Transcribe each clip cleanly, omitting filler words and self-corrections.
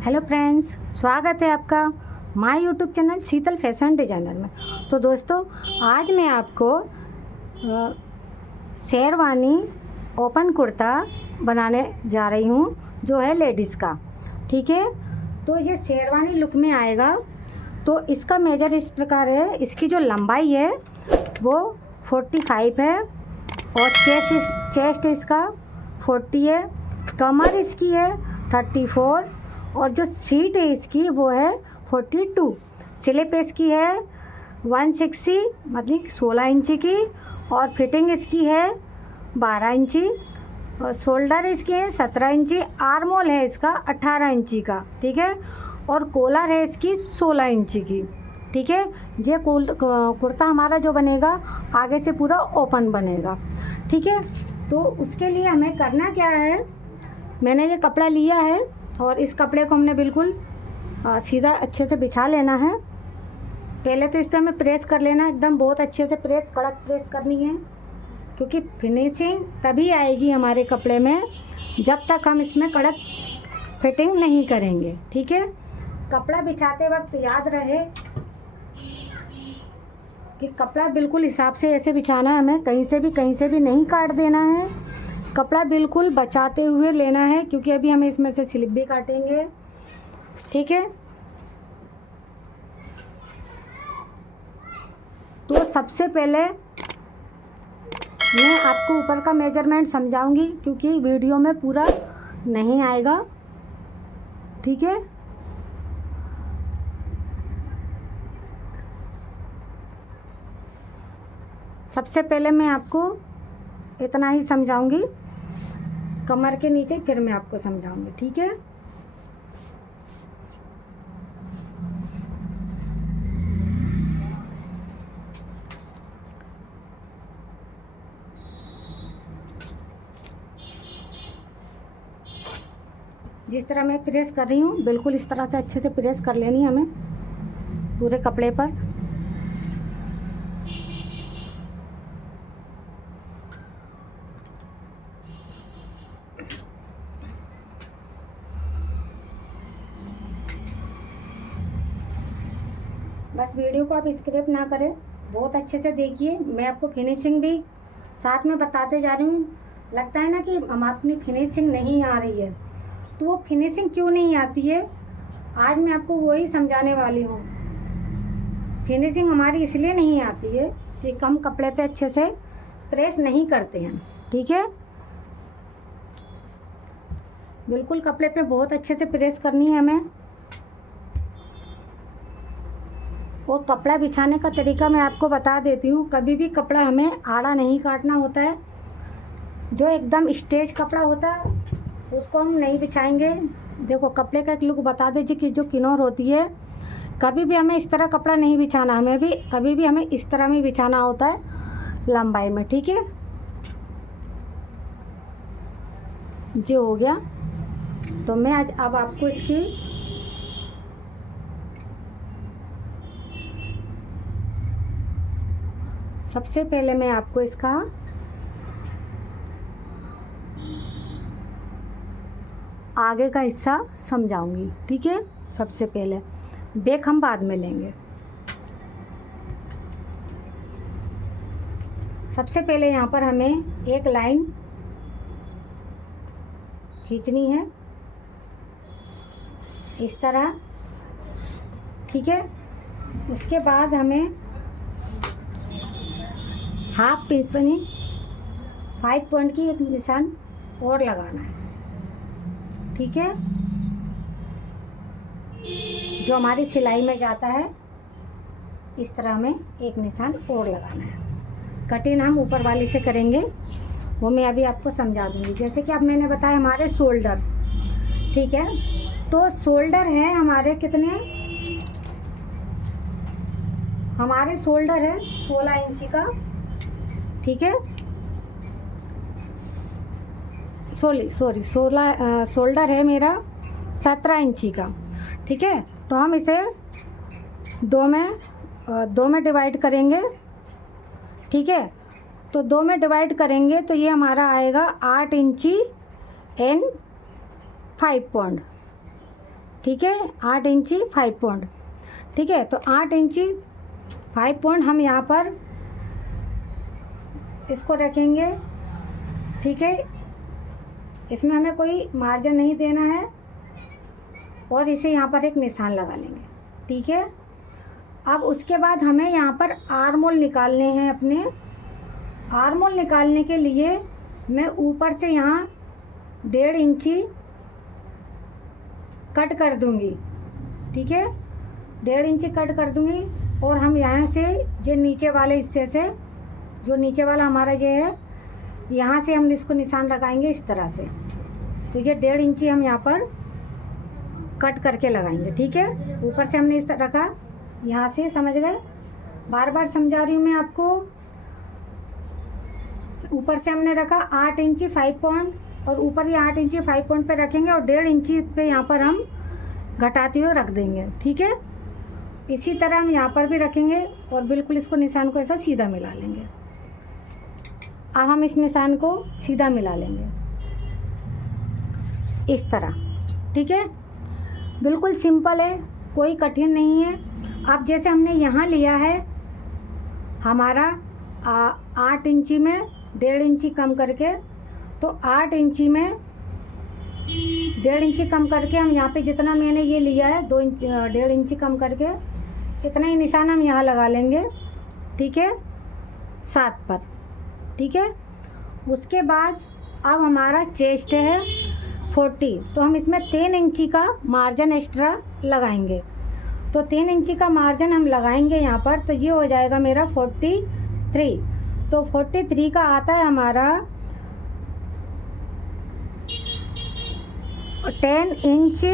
Hello friends, स्वागत है आपका my YouTube channel Sheetal fashion designer में। तो दोस्तों, आज मैं आपको शेरवानी ओपन कुर्ता बनाने जा रही हूँ, जो है लेडीज़ का। ठीक है, तो ये शेरवानी लुक में आएगा। तो इसका मेजर इस प्रकार है। इसकी जो लंबाई है वो 45 है और चेस्ट इसका 40 है। कमर इसकी है 34 और जो सीट है इसकी वो है 42। स्लिप इसकी है 160 मतलब 16 इंची की और फिटिंग इसकी है 12 इंची और शोल्डर इसके है 17 इंची। आर्मोल है इसका 18 इंची का। ठीक है, और कॉलर है इसकी 16 इंची की। ठीक है, ये कुर्ता हमारा जो बनेगा आगे से पूरा ओपन बनेगा। ठीक है, तो उसके लिए हमें करना क्या है, मैंने ये कपड़ा लिया है और इस कपड़े को हमने बिल्कुल सीधा अच्छे से बिछा लेना है। पहले तो इस पर हमें प्रेस कर लेना है, एकदम बहुत अच्छे से प्रेस, कड़क प्रेस करनी है, क्योंकि फिनिशिंग तभी आएगी हमारे कपड़े में जब तक हम इसमें कड़क फिटिंग नहीं करेंगे। ठीक है, कपड़ा बिछाते वक्त याद रहे कि कपड़ा बिल्कुल हिसाब से ऐसे बिछाना है, हमें कहीं से भी नहीं काट देना है। कपड़ा बिल्कुल बचाते हुए लेना है, क्योंकि अभी हमें इसमें से स्लिप भी काटेंगे। ठीक है, तो सबसे पहले मैं आपको ऊपर का मेजरमेंट समझाऊंगी, क्योंकि वीडियो में पूरा नहीं आएगा। ठीक है, सबसे पहले मैं आपको इतना ही समझाऊंगी, कमर के नीचे फिर मैं आपको समझाऊंगी। ठीक है, जिस तरह मैं प्रेस कर रही हूँ बिल्कुल इस तरह से अच्छे से प्रेस कर लेनी है हमें पूरे कपड़े पर। बस वीडियो को आप स्किप ना करें, बहुत अच्छे से देखिए। मैं आपको फिनिशिंग भी साथ में बताते जा रही हूँ। लगता है ना कि हम अपनी फिनिशिंग नहीं आ रही है, तो वो फिनिशिंग क्यों नहीं आती है, आज मैं आपको वही समझाने वाली हूँ। फिनिशिंग हमारी इसलिए नहीं आती है कि कम कपड़े पे अच्छे से प्रेस नहीं करते हैं। ठीक है, बिल्कुल कपड़े पे बहुत अच्छे से प्रेस करनी है हमें। और कपड़ा बिछाने का तरीका मैं आपको बता देती हूँ। कभी भी कपड़ा हमें आड़ा नहीं काटना होता है। जो एकदम स्टेज कपड़ा होता है उसको हम नहीं बिछाएंगे। देखो, कपड़े का एक लुक बता दीजिए कि जो किनौर होती है, कभी भी हमें इस तरह कपड़ा नहीं बिछाना, हमें भी कभी भी हमें इस तरह में बिछाना होता है लंबाई में। ठीक है, जो हो गया, तो मैं आज अब आपको इसकी सबसे पहले मैं आपको इसका आगे का हिस्सा समझाऊंगी। ठीक है, सबसे पहले बैक हम बाद में लेंगे। सबसे पहले यहाँ पर हमें एक लाइन खींचनी है इस तरह। ठीक है, उसके बाद हमें हाफ इंच 5 पॉइंट की एक निशान और लगाना है। ठीक है, जो हमारी सिलाई में जाता है इस तरह में एक निशान और लगाना है। कटिंग हम ऊपर वाली से करेंगे, वो मैं अभी आपको समझा दूंगी। जैसे कि अब मैंने बताया हमारे शोल्डर। ठीक है, तो शोल्डर है हमारे कितने, हमारे शोल्डर है 16 इंची का। ठीक है, सॉरी शोल्डर है मेरा 17 इंची का। ठीक है, तो हम इसे दो में डिवाइड करेंगे। ठीक है, तो 2 में डिवाइड करेंगे तो ये हमारा आएगा 8 इंची एंड 5 पॉइंट। ठीक है, 8 इंची 5 पॉइंट। ठीक है, तो 8 इंची 5 पॉइंट हम यहाँ पर इसको रखेंगे। ठीक है, इसमें हमें कोई मार्जिन नहीं देना है और इसे यहाँ पर एक निशान लगा लेंगे। ठीक है, अब उसके बाद हमें यहाँ पर आर्म होल निकालने हैं अपने। आर्म होल निकालने के लिए मैं ऊपर से यहाँ 1.5 इंची कट कर दूँगी। ठीक है, 1.5 इंची कट कर दूँगी और हम यहाँ से जो नीचे वाले हिस्से से, जो नीचे वाला हमारा ये है, यहाँ से हम इसको निशान लगाएंगे इस तरह से। तो ये 1.5 इंची हम यहाँ पर कट करके लगाएंगे। ठीक है, ऊपर से हमने इस तरह रखा, यहाँ से समझ गए, बार बार समझा रही हूँ मैं आपको। ऊपर से हमने रखा 8 इंची 5 पॉइंट और ऊपर ये 8 इंची 5 पॉइंट पे रखेंगे और 1.5 इंची पे यहाँ पर हम घटाते हुए रख देंगे। ठीक है, इसी तरह हम यहाँ पर भी रखेंगे और बिल्कुल इसको निशान को ऐसा सीधा मिला लेंगे। अब हम इस निशान को सीधा मिला लेंगे इस तरह। ठीक है, बिल्कुल सिंपल है, कोई कठिन नहीं है। अब जैसे हमने यहाँ लिया है हमारा 8 इंची में 1.5 इंची कम करके, तो 8 इंची में 1.5 इंची कम करके हम यहाँ पे जितना मैंने ये लिया है 1.5 इंची कम करके इतना ही निशान हम यहाँ लगा लेंगे। ठीक है, 7 पर। ठीक है, उसके बाद अब हमारा चेस्ट है 40, तो हम इसमें 3 इंची का मार्जिन एक्स्ट्रा लगाएंगे। तो 3 इंची का मार्जिन हम लगाएंगे यहाँ पर, तो ये हो जाएगा मेरा 43। तो 43 का आता है हमारा 10 इंच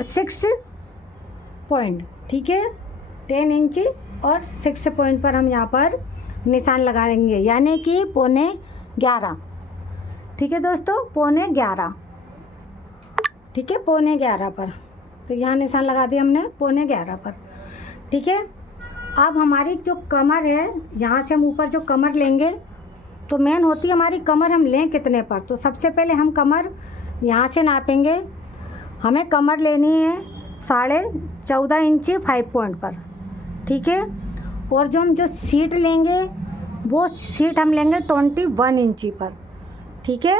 6 पॉइंट। ठीक है, 10 इंच और 6 पॉइंट पर हम यहाँ पर निशान लगाएंगे, यानी कि 11:15। ठीक है दोस्तों, 11:15। ठीक है, 11:15 पर, तो यहाँ निशान लगा दिया हमने 11:15 पर। ठीक है, अब हमारी जो कमर है, यहाँ से हम ऊपर जो कमर लेंगे, तो मेन होती है हमारी कमर हम लें कितने पर। तो सबसे पहले हम कमर यहाँ से नापेंगे। हमें कमर लेनी है 14.5 इंची 5 पॉइंट पर। ठीक है, और जो सीट लेंगे वो सीट हम लेंगे 21 इंची पर। ठीक है,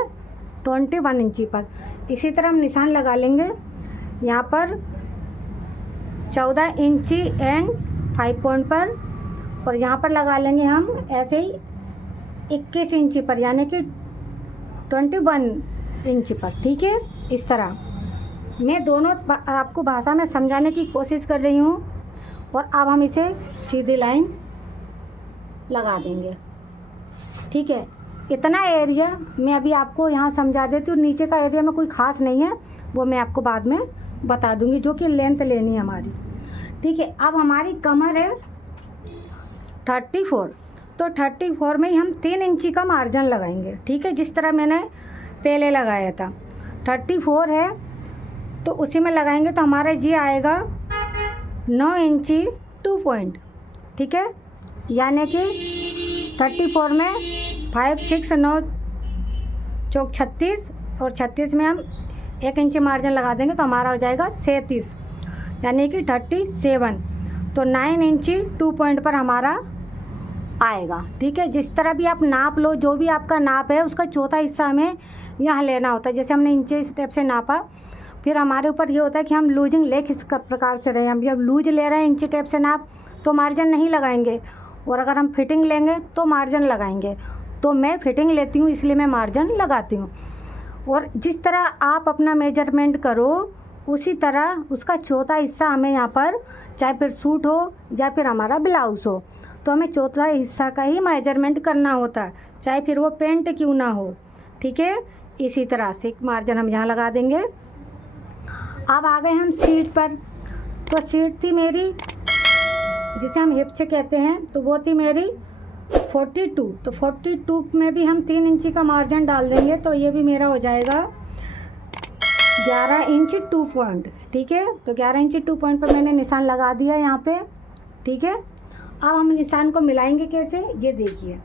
21 इंची पर। इसी तरह हम निशान लगा लेंगे यहाँ पर 14 इंची एंड 5 पॉइंट पर, और यहाँ पर लगा लेंगे हम ऐसे ही 21 इंची पर, यानी कि 21 इंची पर। ठीक है, इस तरह मैं दोनों आपको भाषा में समझाने की कोशिश कर रही हूँ। और अब हम इसे सीधी लाइन लगा देंगे। ठीक है, इतना एरिया मैं अभी आपको यहाँ समझा देती हूँ। नीचे का एरिया में कोई ख़ास नहीं है, वो मैं आपको बाद में बता दूँगी, जो कि लेंथ लेनी है हमारी। ठीक है, अब हमारी कमर है 34, तो 34 में ही हम 3 इंची का मार्जिन लगाएंगे। ठीक है, जिस तरह मैंने पहले लगाया था 34 है, तो उसी में लगाएंगे। तो हमारा ये आएगा 9 इंची 2 पॉइंट। ठीक है, यानी कि 34 में 5, 6, 9 चौक 36 और 36 में हम 1 इंची मार्जिन लगा देंगे, तो हमारा हो जाएगा 37, यानी कि 37। तो 9 इंची 2 पॉइंट पर हमारा आएगा। ठीक है, जिस तरह भी आप नाप लो, जो भी आपका नाप है उसका चौथा हिस्सा हमें यहाँ लेना होता है। जैसे हमने इंची स्टेप से नापा, फिर हमारे ऊपर ये होता है कि हम लूजिंग ले किस प्रकार से रहे। हम जब लूज ले रहे हैं इंची टेप से नाप, तो मार्जिन नहीं लगाएंगे, और अगर हम फिटिंग लेंगे तो मार्जिन लगाएंगे। तो मैं फिटिंग लेती हूँ, इसलिए मैं मार्जिन लगाती हूँ। और जिस तरह आप अपना मेजरमेंट करो, उसी तरह उसका चौथा हिस्सा हमें यहाँ पर, चाहे फिर सूट हो या फिर हमारा ब्लाउज़ हो, तो हमें चौथा हिस्सा का ही मेजरमेंट करना होता है, चाहे फिर वो पेंट क्यों ना हो। ठीक है, इसी तरह से मार्जिन हम यहाँ लगा देंगे। अब आ गए हम सीट पर। तो सीट थी मेरी, जिसे हम हिप से कहते हैं, तो वो थी मेरी 42। तो 42 में भी हम 3 इंची का मार्जिन डाल देंगे, तो ये भी मेरा हो जाएगा 11 इंच 2 पॉइंट। ठीक है, तो 11 इंची 2 पॉइंट पर मैंने निशान लगा दिया यहाँ पे। ठीक है, अब हम निशान को मिलाएंगे कैसे, ये देखिए।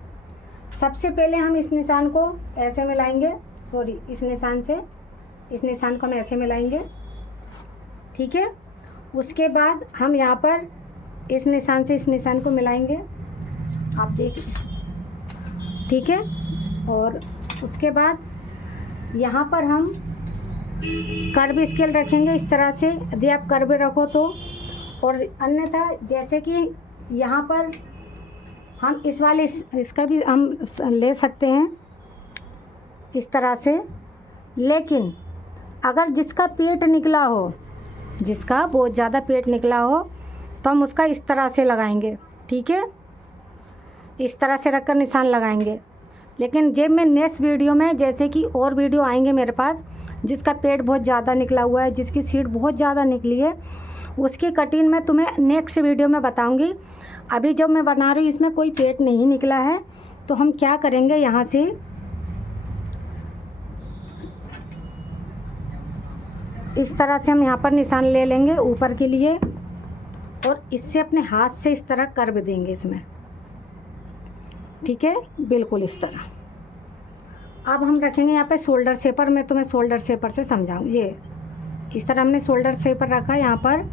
सबसे पहले हम इस निशान को ऐसे मिलाएंगे, इस निशान से इस निशान को हम ऐसे मिलाएंगे। ठीक है। उसके बाद हम यहाँ पर इस निशान से इस निशान को मिलाएंगे, आप देखिए, ठीक है। और उसके बाद यहाँ पर हम कर्व स्केल रखेंगे इस तरह से, यदि आप कर्व रखो तो। और अन्यथा जैसे कि यहाँ पर हम इस वाले इसका भी हम ले सकते हैं इस तरह से। लेकिन अगर जिसका पेट निकला हो, जिसका बहुत ज़्यादा पेट निकला हो, तो हम उसका इस तरह से लगाएंगे, ठीक है। इस तरह से रखकर निशान लगाएंगे। लेकिन जब मैं नेक्स्ट वीडियो में, जैसे कि और वीडियो आएंगे मेरे पास, जिसका पेट बहुत ज़्यादा निकला हुआ है, जिसकी सीट बहुत ज़्यादा निकली है, उसकी कटिंग मैं तुम्हें नेक्स्ट वीडियो में बताऊंगी। अभी जब मैं बना रही हूँ इसमें कोई पेट नहीं निकला है, तो हम क्या करेंगे, यहाँ से इस तरह से हम यहाँ पर निशान ले लेंगे ऊपर के लिए, और इससे अपने हाथ से इस तरह कर्व देंगे इसमें, ठीक है, बिल्कुल इस तरह। अब हम रखेंगे यहाँ पे शोल्डर शेपर। मैं तुम्हें शोल्डर शेपर से समझाऊँ। ये इस तरह हमने शोल्डर शेपर रखा यहाँ पर,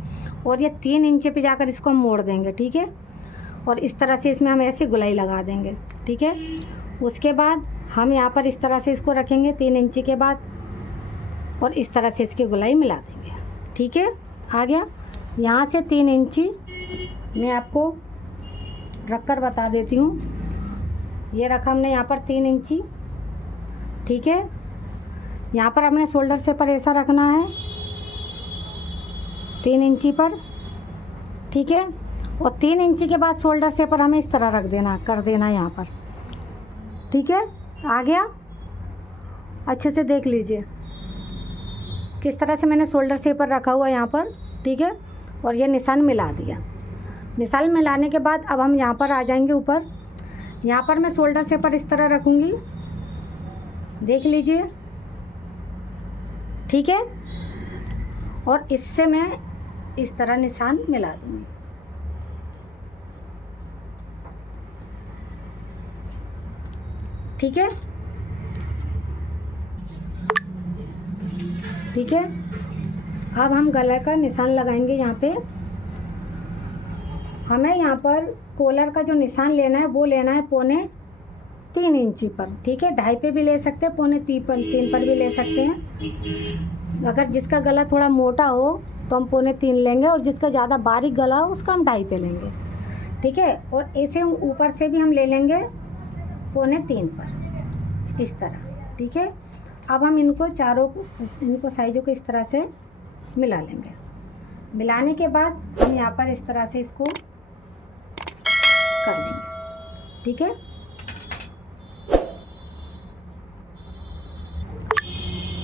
और ये 3 इंच पे जाकर इसको हम मोड़ देंगे, ठीक है। और इस तरह से इसमें हम ऐसे गुलाई लगा देंगे, ठीक है। उसके बाद हम यहाँ पर इस तरह से इसको रखेंगे 3 इंच के बाद, और इस तरह से इसकी गुलाई मिला देंगे, ठीक है। आ गया। यहाँ से 3 इंची मैं आपको रख कर बता देती हूँ। ये रखा हमने यहाँ पर 3 इंची, ठीक है। यहाँ पर हमने शोल्डर से पर ऐसा रखना है 3 इंची पर, ठीक है। और 3 इंची के बाद शोल्डर से पर हमें इस तरह रख देना, कर देना यहाँ पर, ठीक है। आ गया। अच्छे से देख लीजिए किस तरह से मैंने शोल्डर से पर रखा हुआ यहाँ पर, ठीक है। और ये निशान मिला दिया। निशान मिलाने के बाद अब हम यहाँ पर आ जाएंगे ऊपर। यहाँ पर मैं शोल्डर से पर इस तरह रखूँगी, देख लीजिए, ठीक है। और इससे मैं इस तरह निशान मिला दूँगी, ठीक है, ठीक है। अब हम गले का निशान लगाएंगे। यहाँ पे हमें यहाँ पर कॉलर का जो निशान लेना है वो लेना है 3.25 इंची पर, ठीक है। 2.5 पे भी ले सकते हैं, 3.25 पर भी ले सकते हैं। अगर जिसका गला थोड़ा मोटा हो तो हम 3.25 लेंगे, और जिसका ज़्यादा बारीक गला हो उसका हम 2.5 पे लेंगे, ठीक है। और ऐसे ऊपर से भी हम ले लेंगे 3.25 पर, इस तरह, ठीक है। अब हम इनको चारों को, इनको साइजों को इस तरह से मिला लेंगे। मिलाने के बाद हम यहाँ पर इस तरह से इसको कर लेंगे, ठीक है।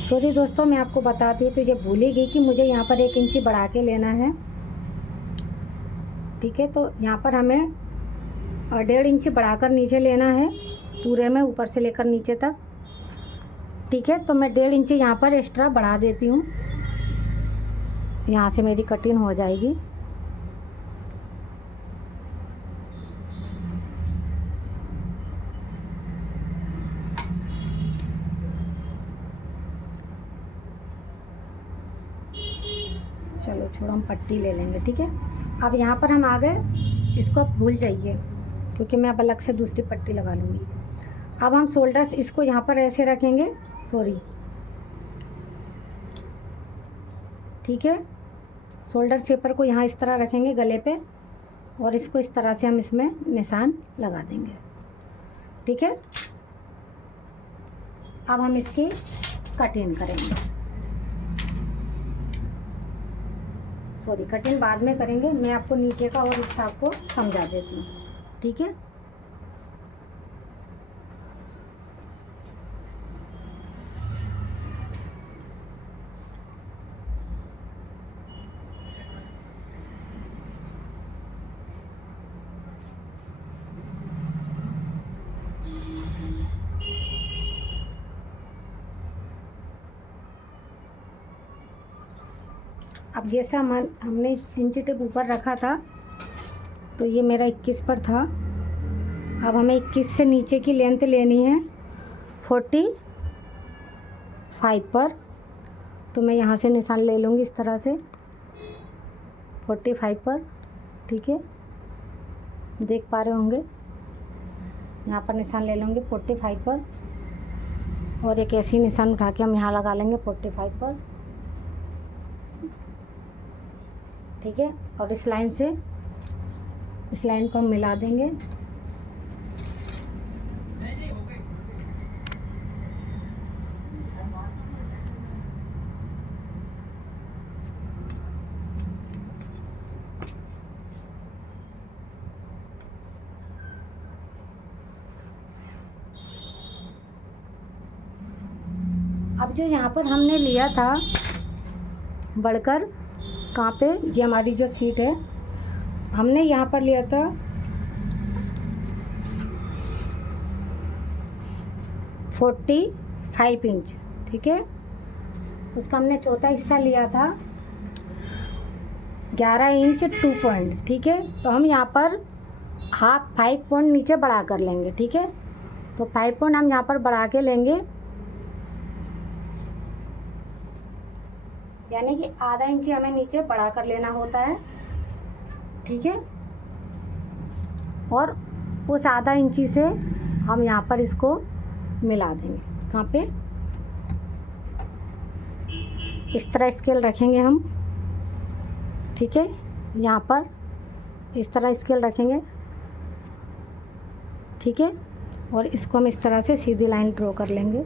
सॉरी दोस्तों, मैं आपको बताती हूँ, तो ये भूल ही गई कि मुझे यहाँ पर 1 इंची बढ़ा के लेना है, ठीक है। तो यहाँ पर हमें 1.5 इंची बढ़ाकर नीचे लेना है, पूरे में ऊपर से लेकर नीचे तक, ठीक है। तो मैं 1.5 इंची यहाँ पर एक्स्ट्रा बढ़ा देती हूँ, यहाँ से मेरी कटिंग हो जाएगी। चलो छोड़ो, हम पट्टी ले लेंगे, ठीक है। अब यहाँ पर हम आ गए, इसको आप भूल जाइए क्योंकि मैं अब अलग से दूसरी पट्टी लगा लूँगी। अब हम शोल्डर्स इसको यहाँ पर ऐसे रखेंगे, सॉरी, ठीक है। शोल्डर शेपर को यहाँ इस तरह रखेंगे गले पे, और इसको इस तरह से हम इसमें निशान लगा देंगे, ठीक है। अब हम इसकी कटिंग करेंगे, सॉरी, कटिंग बाद में करेंगे। मैं आपको नीचे का और हिस्सा आपको समझा देती हूँ, ठीक है। अब जैसा हमने इंची टेप ऊपर रखा था, तो ये मेरा 21 पर था। अब हमें 21 से नीचे की लेंथ लेनी है 45 पर, तो मैं यहाँ से निशान ले लूँगी इस तरह से, 45 पर, ठीक है, देख पा रहे होंगे। यहाँ पर निशान ले लेंगे 45 पर, और एक ऐसी निशान उठा के हम यहाँ लगा लेंगे 45 पर, ठीक है। और इस लाइन से इस लाइन को हम मिला देंगे। अब जो यहाँ पर हमने लिया था बढ़कर, कहाँ पे, ये हमारी जो सीट है, हमने यहाँ पर लिया था 45 इंच, ठीक है। उसका हमने चौथा हिस्सा लिया था 11 इंच 2 पॉइंट, ठीक है। तो हम यहाँ पर हाफ 5 पॉइंट नीचे बढ़ा कर लेंगे, ठीक है। तो 5 पॉइंट हम यहाँ पर बढ़ा के लेंगे, यानी कि आधा इंची हमें नीचे बढ़ा कर लेना होता है, ठीक है। और उस आधा इंची से हम यहाँ पर इसको मिला देंगे। कहाँ पे, इस तरह स्केल रखेंगे हम, ठीक है। यहाँ पर इस तरह स्केल रखेंगे, ठीक है। और इसको हम इस तरह से सीधी लाइन ड्रॉ कर लेंगे,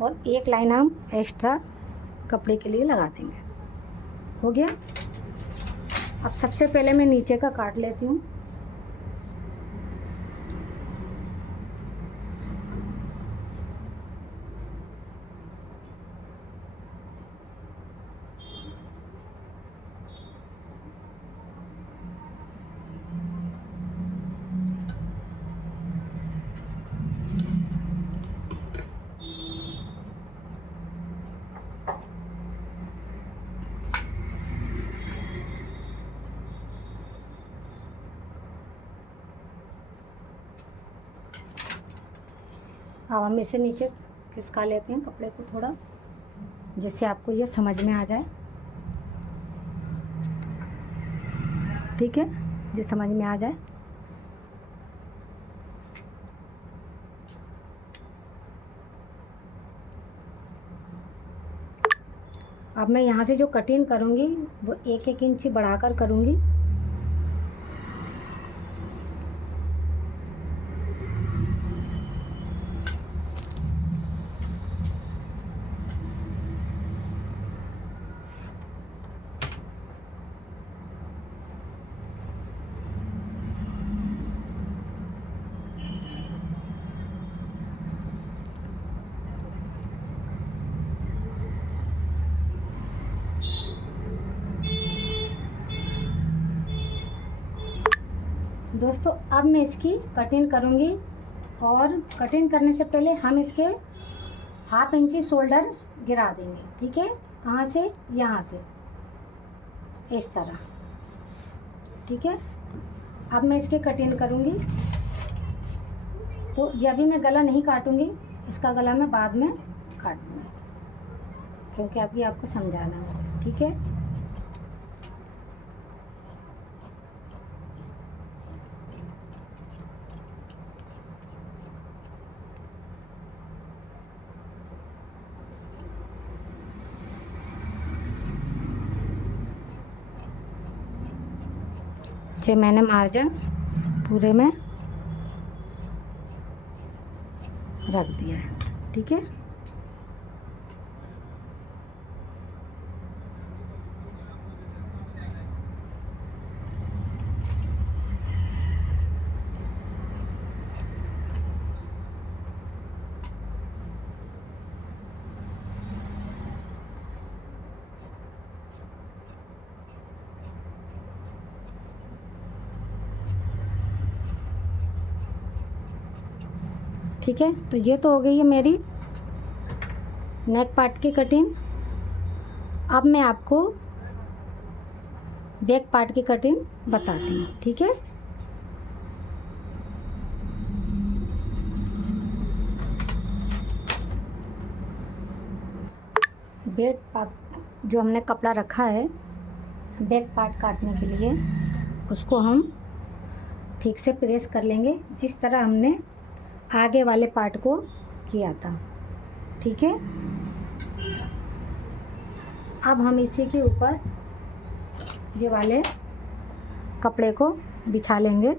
और एक लाइन हम एक्स्ट्रा कपड़े के लिए लगा देंगे। हो गया। अब सबसे पहले मैं नीचे का काट लेती हूँ। अब हम इसे नीचे खिसका लेते हैं कपड़े को थोड़ा, जिससे आपको ये समझ में आ जाए, ठीक है, जो समझ में आ जाए। अब मैं यहाँ से जो कटिंग करूँगी वो 1-1 इंच बढ़ाकर करूँगी। दोस्तों अब मैं इसकी कटिंग करूँगी, और कटिंग करने से पहले हम इसके 1/2 इंची शोल्डर गिरा देंगे, ठीक है। कहाँ से, यहाँ से इस तरह, ठीक है। अब मैं इसकी कटिंग करूँगी। तो ये अभी मैं गला नहीं काटूँगी, इसका गला मैं बाद में काट दूँगी, क्योंकि अभी आपको समझाना होगा, ठीक है। जो मैंने मार्जिन पूरे में रख दिया है, ठीक है। ठीक है, तो ये तो हो गई है मेरी नेक पार्ट की कटिंग। अब मैं आपको बैक पार्ट की कटिंग बताती हूँ, ठीक है। जो हमने कपड़ा रखा है बैक पार्ट काटने के लिए, उसको हम ठीक से प्रेस कर लेंगे जिस तरह हमने आगे वाले पार्ट को किया था। ठीक है, अब हम इसी के ऊपर ये वाले कपड़े को बिछा लेंगे।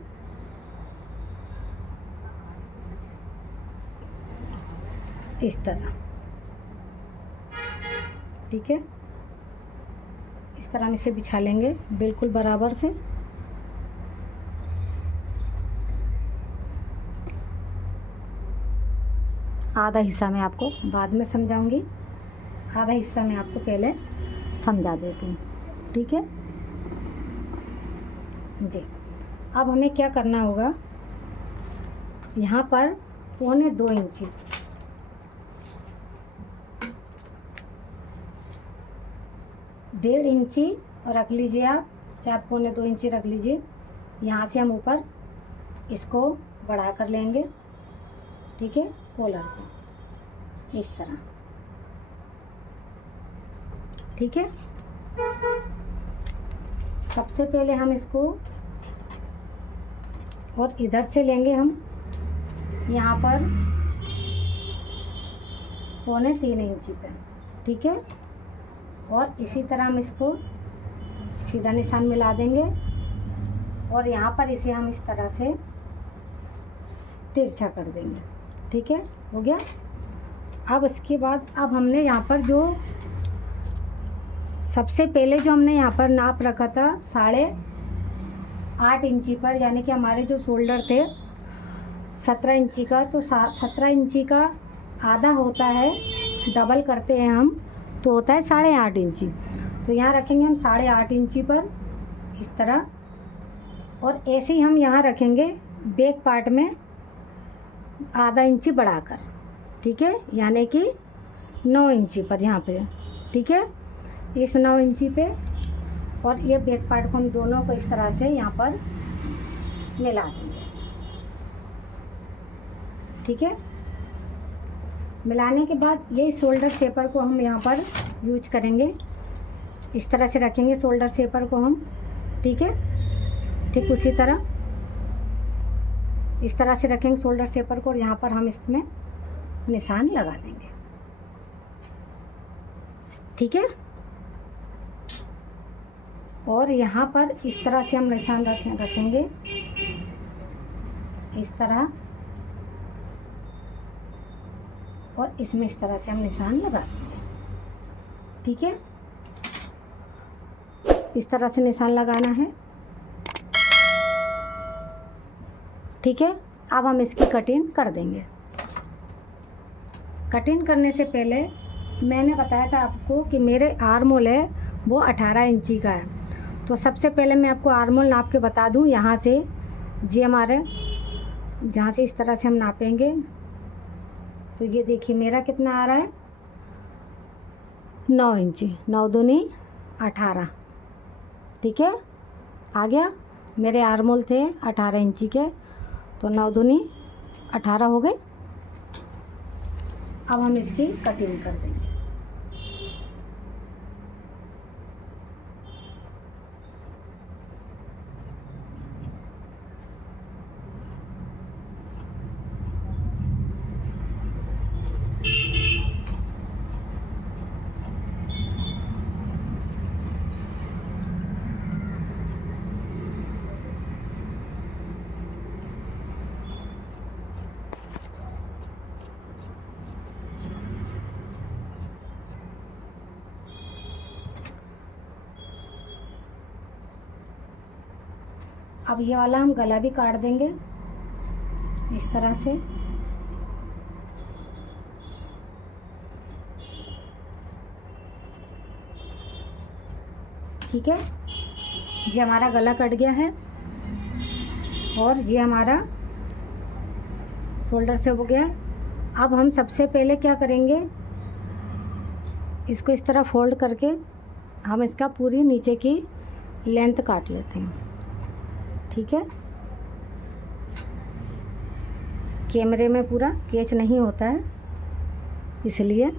इस तरह, ठीक है, इस तरह हम इसे बिछा लेंगे बिल्कुल बराबर से। आधा हिस्सा मैं आपको बाद में समझाऊंगी, आधा हिस्सा मैं आपको पहले समझा देती हूँ। ठीक है जी। अब हमें क्या करना होगा, यहाँ पर 1.25 इंची 1.5 इंची रख लीजिए आप, चाहे 1.25 इंची रख लीजिए। यहाँ से हम ऊपर इसको बढ़ा कर लेंगे। ठीक है, कॉलर को इस तरह। ठीक है, सबसे पहले हम इसको और इधर से लेंगे हम यहाँ पर 3.25 इंची पे। ठीक है, और इसी तरह हम इसको सीधा निशान मिला देंगे और यहाँ पर इसे हम इस तरह से तिरछा कर देंगे। ठीक है, हो गया। अब इसके बाद अब हमने यहाँ पर जो सबसे पहले जो हमने यहाँ पर नाप रखा था 8.5 इंची पर, यानी कि हमारे जो शोल्डर थे 17 इंची का, तो 17 इंची का आधा होता है, डबल करते हैं हम तो होता है 8.5 इंची। तो यहाँ रखेंगे हम 8.5 इंची पर इस तरह, और ऐसे ही हम यहाँ रखेंगे बैक पार्ट में आधा इंची बढ़ाकर। ठीक है, यानी कि 9 इंची पर यहाँ पे। ठीक है, इस 9 इंची पे, और ये बैक पार्ट को हम दोनों को इस तरह से यहाँ पर मिला देंगे। ठीक है, मिलाने के बाद ये शोल्डर शेपर को हम यहाँ पर यूज करेंगे। इस तरह से रखेंगे शोल्डर शेपर को हम। ठीक है, ठीक उसी तरह इस तरह से रखेंगे शोल्डर शेपर को, और यहाँ पर हम इसमें निशान लगा देंगे। ठीक है, और यहाँ पर इस तरह से हम निशान रखेंगे इस तरह, और इसमें इस तरह से हम निशान लगा देंगे। ठीक है, इस तरह से निशान लगाना है। ठीक है, अब हम इसकी कटिंग कर देंगे। कटिंग करने से पहले मैंने बताया था आपको कि मेरे आर्मोल है वो 18 इंची का है। तो सबसे पहले मैं आपको आर्मोल नाप के बता दूं। यहाँ से ये हमारे जहाँ से इस तरह से हम नापेंगे, तो ये देखिए मेरा कितना आ रहा है, 9 इंची, 9 दूनी 18। ठीक है, आ गया। मेरे आर्मोल थे 18 इंची के, तो 9 दूनी 18 हो गए। अब हम इसकी कटिंग कर देंगे। अब ये वाला हम गला भी काट देंगे इस तरह से। ठीक है, ये हमारा गला कट गया है और ये हमारा शोल्डर से हो गया है। अब हम सबसे पहले क्या करेंगे, इसको इस तरह फोल्ड करके हम इसका पूरी नीचे की लेंथ काट लेते हैं। ठीक है, कैमरे में पूरा कैच नहीं होता है इसलिए।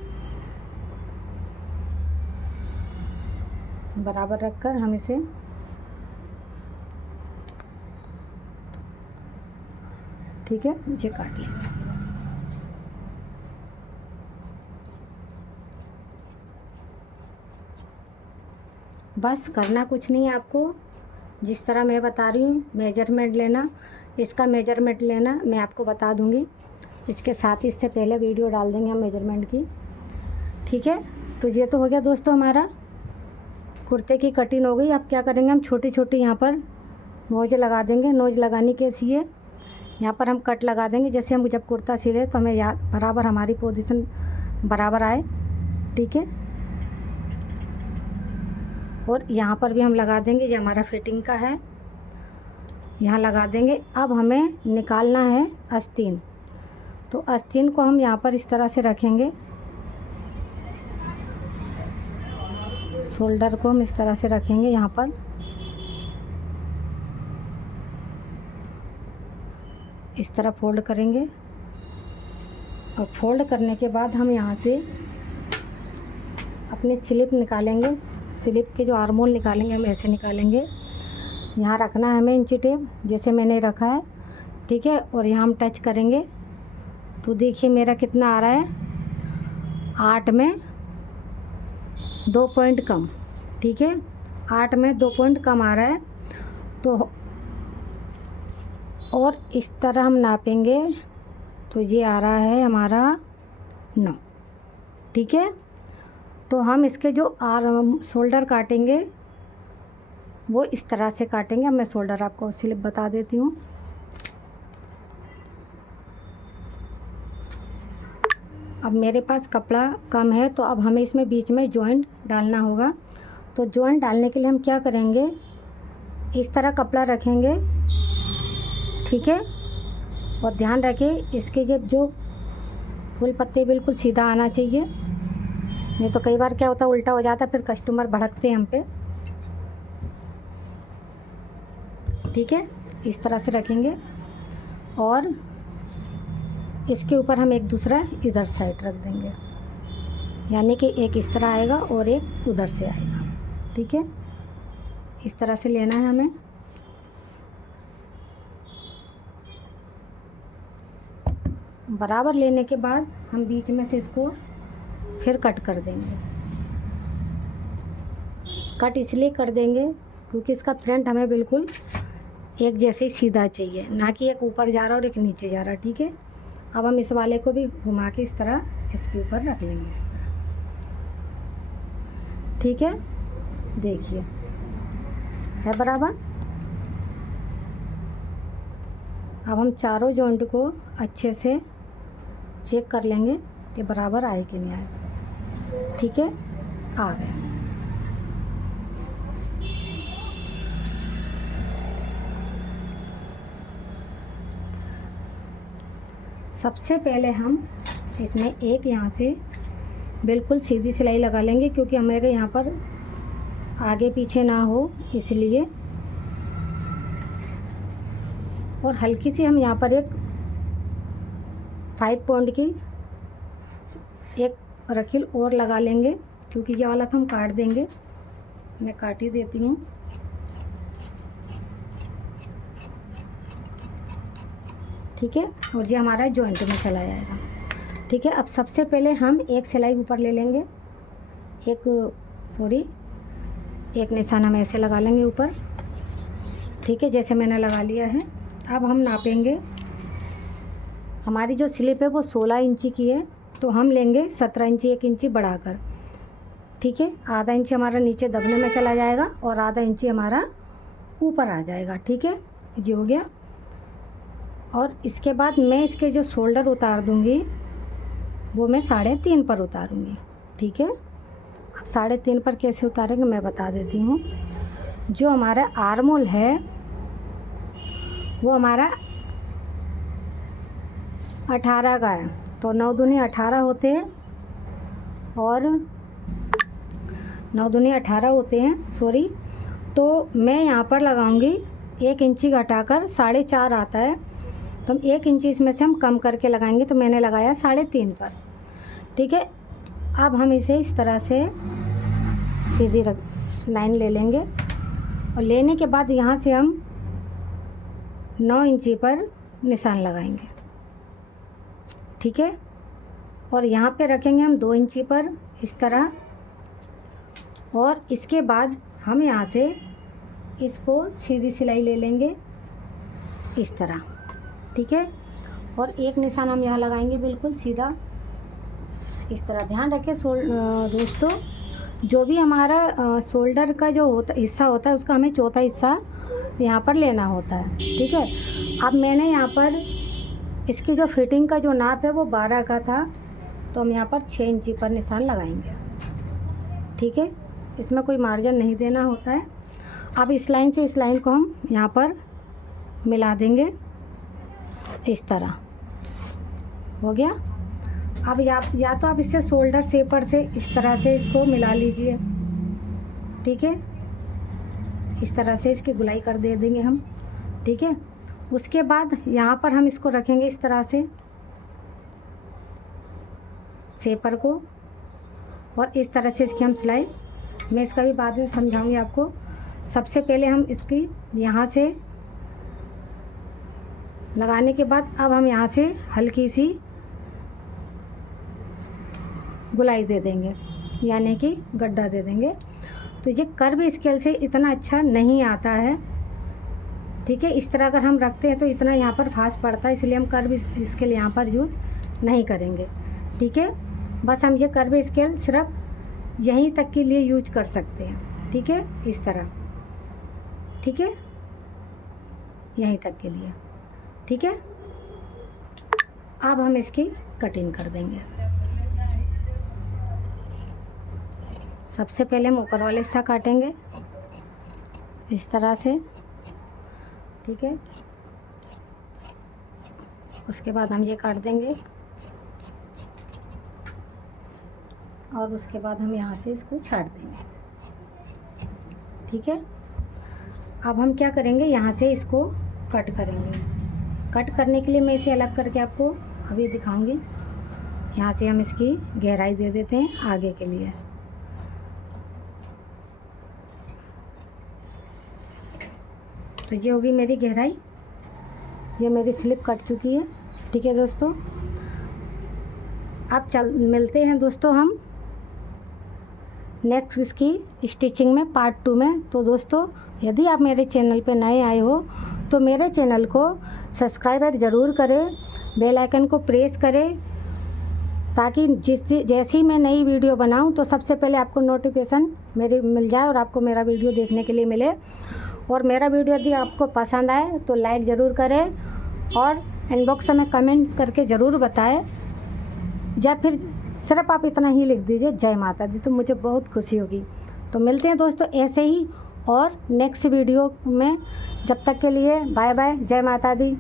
बराबर रखकर हम इसे ठीक है नीचे काट लेंगे। बस करना कुछ नहीं है आपको, जिस तरह मैं बता रही हूँ मेजरमेंट लेना, इसका मेजरमेंट लेना मैं आपको बता दूँगी। इसके साथ ही इससे पहले वीडियो डाल देंगे हम मेजरमेंट की, ठीक है। तो ये तो हो गया दोस्तों हमारा कुर्ते की कटिंग हो गई। अब क्या करेंगे, हम छोटी छोटी यहाँ पर नोज लगा देंगे। नोज लगाने के लिए यहाँ पर हम कट लगा देंगे। जैसे हम जब कुर्ता सिले तो हमें याद बराबर हमारी पोजीशन बराबर आए, ठीक है। और यहाँ पर भी हम लगा देंगे, ये हमारा फिटिंग का है, यहाँ लगा देंगे। अब हमें निकालना है आस्तीन। तो आस्तीन को हम यहाँ पर इस तरह से रखेंगे, शोल्डर को हम इस तरह से रखेंगे, यहाँ पर इस तरह फोल्ड करेंगे। और फोल्ड करने के बाद हम यहाँ से अपनी स्लिप निकालेंगे। स्लिप के जो आर्मोल निकालेंगे हम ऐसे निकालेंगे। यहाँ रखना है हमें इंची टेप, जैसे मैंने रखा है, ठीक है। और यहाँ हम टच करेंगे तो देखिए मेरा कितना आ रहा है, 8 में 2 पॉइंट कम, ठीक है। 8 में 2 पॉइंट कम आ रहा है। तो और इस तरह हम नापेंगे तो ये आ रहा है हमारा 9, ठीक है। तो हम इसके जो शोल्डर काटेंगे वो इस तरह से काटेंगे। अब मैं शोल्डर आपको स्लिप बता देती हूँ। अब मेरे पास कपड़ा कम है तो अब हमें इसमें बीच में जॉइंट डालना होगा। तो जॉइंट डालने के लिए हम क्या करेंगे, इस तरह कपड़ा रखेंगे, ठीक है। और ध्यान रखें इसके जब जो फूल पत्ते बिल्कुल सीधा आना चाहिए, नहीं तो कई बार क्या होता है उल्टा हो जाता है, फिर कस्टमर भड़कते हैं हम पे, ठीक है। इस तरह से रखेंगे और इसके ऊपर हम एक दूसरा इधर साइड रख देंगे, यानी कि एक इस तरह आएगा और एक उधर से आएगा, ठीक है। इस तरह से लेना है हमें। बराबर लेने के बाद हम बीच में से इसको फिर कट कर देंगे। कट इसलिए कर देंगे क्योंकि इसका फ्रंट हमें बिल्कुल एक जैसे ही सीधा चाहिए, ना कि एक ऊपर जा रहा और एक नीचे जा रहा, ठीक है। अब हम इस वाले को भी घुमा के इस तरह इसके ऊपर रख लेंगे, इस तरह, ठीक है। देखिए है बराबर। अब हम चारों जॉइंट को अच्छे से चेक कर लेंगे कि बराबर आए कि नहीं आए, ठीक है। आ गए। सबसे पहले हम इसमें एक यहाँ से बिल्कुल सीधी सिलाई लगा लेंगे, क्योंकि हमारे यहाँ पर आगे पीछे ना हो इसलिए। और हल्की सी हम यहाँ पर एक 5 पॉइंट की एक रखील और लगा लेंगे, क्योंकि ये वाला तो हम काट देंगे। मैं काट ही देती हूँ, ठीक है। और ये हमारा जॉइंट में चला जाएगा, ठीक है। अब सबसे पहले हम एक सिलाई ऊपर ले लेंगे, एक निशान हम ऐसे लगा लेंगे ऊपर, ठीक है, जैसे मैंने लगा लिया है। अब हम नापेंगे। हमारी जो स्लिप है वो 16 इंची की है, तो हम लेंगे 17 इंची, 1 इंची बढ़ाकर, ठीक है। आधा इंची हमारा नीचे दबने में चला जाएगा और आधा इंची हमारा ऊपर आ जाएगा, ठीक है। ये हो गया। और इसके बाद मैं इसके जो शोल्डर उतार दूँगी वो मैं 3.5 पर उतारूँगी, ठीक है। अब 3.5 पर कैसे उतारेंगे मैं बता देती हूँ। जो हमारा आर्मोल है वो हमारा 18 का है, तो 9 दूनी 18 होते हैं और 9 दूनी 18 होते हैं, सॉरी। तो मैं यहाँ पर लगाऊंगी 1 इंची घटाकर 4.5 आता है, तो हम 1 इंची इसमें से हम कम करके लगाएंगे, तो मैंने लगाया 3.5 पर, ठीक है। अब हम इसे इस तरह से सीधी लाइन ले लेंगे और लेने के बाद यहाँ से हम 9 इंची पर निशान लगाएंगे, ठीक है। और यहाँ पे रखेंगे हम 2 इंची पर इस तरह, और इसके बाद हम यहाँ से इसको सीधी सिलाई ले लेंगे इस तरह, ठीक है। और एक निशान हम यहाँ लगाएंगे बिल्कुल सीधा इस तरह। ध्यान रखें दोस्तों, जो भी हमारा शोल्डर का जो हिस्सा होता है उसका हमें चौथा हिस्सा यहाँ पर लेना होता है, ठीक है। अब मैंने यहाँ पर इसकी जो फिटिंग का जो नाप है वो 12 का था, तो हम यहाँ पर 6 इंची पर निशान लगाएंगे, ठीक है। इसमें कोई मार्जिन नहीं देना होता है। अब इस लाइन से इस लाइन को हम यहाँ पर मिला देंगे इस तरह, हो गया। अब या तो आप इससे शोल्डर शेपर से इस तरह से इसको मिला लीजिए, ठीक है। इस तरह से इसकी गुलाई कर दे देंगे हम, ठीक है। उसके बाद यहाँ पर हम इसको रखेंगे इस तरह से शेपर को, और इस तरह से इसकी हम सिलाई, मैं इसका भी बाद में समझाऊंगी आपको। सबसे पहले हम इसकी यहाँ से लगाने के बाद अब हम यहाँ से हल्की सी गुलाई दे देंगे, यानी कि गड्ढा दे देंगे। तो ये कर्व स्केल से इतना अच्छा नहीं आता है, ठीक है। इस तरह अगर हम रखते हैं तो इतना यहाँ पर फास्ट पड़ता है, इसलिए हम कर्व स्केल यहाँ पर यूज नहीं करेंगे, ठीक है। बस हम ये कर्व स्केल सिर्फ यहीं तक के लिए यूज कर सकते हैं, ठीक है, इस तरह, ठीक है, यहीं तक के लिए, ठीक है। अब हम इसकी कटिंग कर देंगे। सबसे पहले हम ऊपर वाले हिस्सा काटेंगे इस तरह से, ठीक है। उसके बाद हम ये काट देंगे और उसके बाद हम यहाँ से इसको छाट देंगे, ठीक है। अब हम क्या करेंगे, यहाँ से इसको कट करेंगे। कट करने के लिए मैं इसे अलग करके आपको अभी दिखाऊंगी। यहाँ से हम इसकी गहराई दे देते हैं आगे के लिए, तो ये होगी मेरी गहराई, ये मेरी स्लिप कट चुकी है, ठीक है दोस्तों। अब मिलते हैं दोस्तों हम नेक्स्ट इसकी स्टिचिंग में पार्ट 2 में। तो दोस्तों, यदि आप मेरे चैनल पे नए आए हो तो मेरे चैनल को सब्सक्राइब ज़रूर करें, बेल आइकन को प्रेस करें, ताकि जैसी मैं नई वीडियो बनाऊं तो सबसे पहले आपको नोटिफिकेशन मेरी मिल जाए और आपको मेरा वीडियो देखने के लिए मिले। और मेरा वीडियो यदि आपको पसंद आए तो लाइक ज़रूर करें और इनबॉक्स में कमेंट करके ज़रूर बताएं, या फिर सिर्फ आप इतना ही लिख दीजिए जय माता दी, तो मुझे बहुत खुशी होगी। तो मिलते हैं दोस्तों ऐसे ही और नेक्स्ट वीडियो में। जब तक के लिए बाय बाय, जय माता दी।